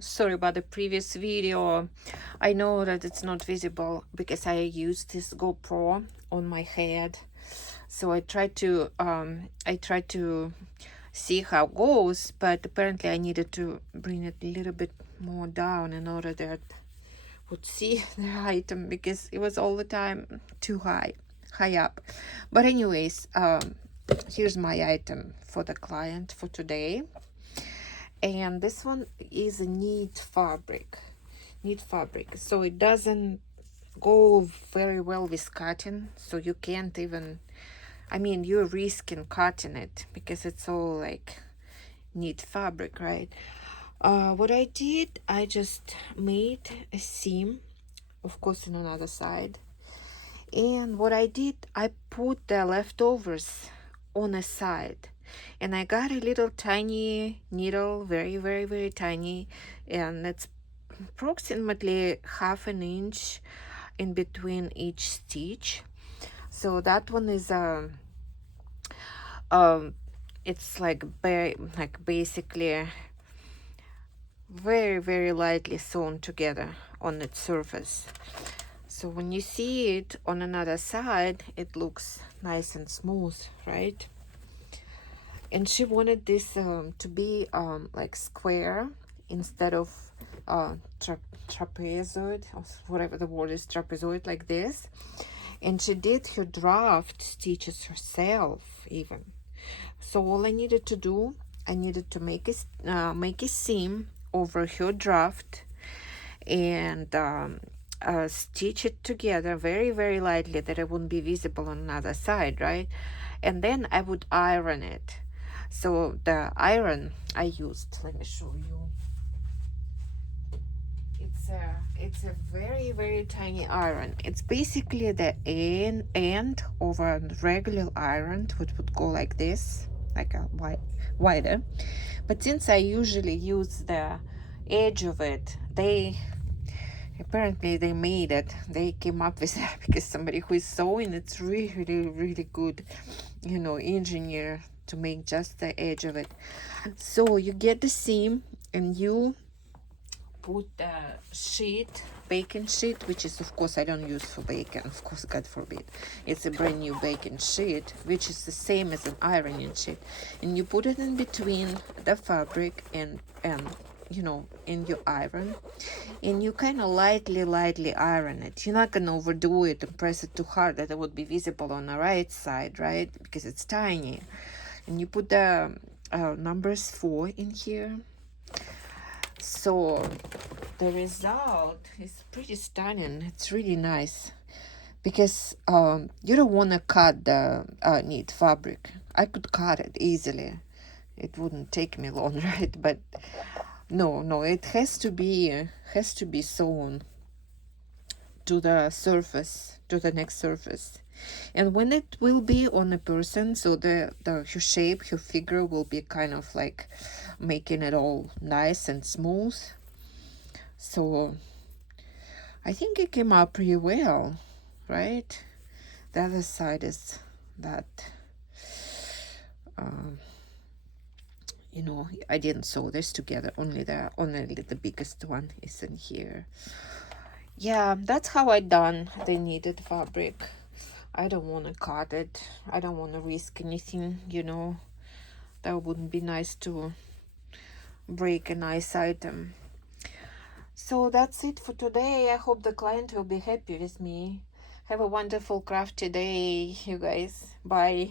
Sorry about the previous video. I know that it's not visible because I used this GoPro on my head. So I tried to see how it goes, but apparently I needed to bring it a little bit more down in order that would see the item, because it was all the time too high up. But anyways, here's my item for the client for today. And this one is a knit fabric, so it doesn't go very well with cotton, so you can't even, I mean, you're risking cutting it because it's all like knit fabric, right? What I did, I just made a seam, of course, on another side. And what I did, I put the leftovers on a side, and I got a little tiny needle, very, very, very tiny, and it's approximately half an inch in between each stitch. So that one is um it's like basically very, very lightly sewn together on its surface. So when you see it on another side, it looks nice and smooth, right? And she wanted this to be like square instead of trapezoid, or whatever the word is, trapezoid, like this. And she did her draft stitches herself even. So all I needed to do, I needed to make a seam over her draft, and stitch it together very, very lightly, that it wouldn't be visible on another side, right? And then I would iron it. So the iron I used, let me show you. It's a very, very tiny iron. It's basically the end of a regular iron, which would go like this, like a wider. But since I usually use the edge of it, apparently they made it. They came up with that because somebody who is sewing, it's really, really good, engineer to make just the edge of it. So you get the seam and you put the sheet, bacon sheet, which is, of course, I don't use for bacon, of course, God forbid. It's a brand new bacon sheet, which is the same as an ironing sheet. And you put it in between the fabric and in your iron, and you kind of lightly iron it. You're not gonna overdo it and press it too hard that it would be visible on the right side, right? Because it's tiny. And you put the numbers 4 in here. So the result is pretty stunning. It's really nice because you don't want to cut the knit fabric. I could cut it easily. It wouldn't take me long, right? But no, it has to be sewn to the surface, to the next surface. And when it will be on a person, so her shape, her figure will be kind of like making it all nice and smooth. So I think it came out pretty well, right? The other side is that, um, I didn't sew this together. Only the biggest one is in here. Yeah, that's how I done the knitted fabric. I don't want to cut it. I don't want to risk anything, That wouldn't be nice to break a nice item. So that's it for today. I hope the client will be happy with me. Have a wonderful crafty day, you guys. Bye.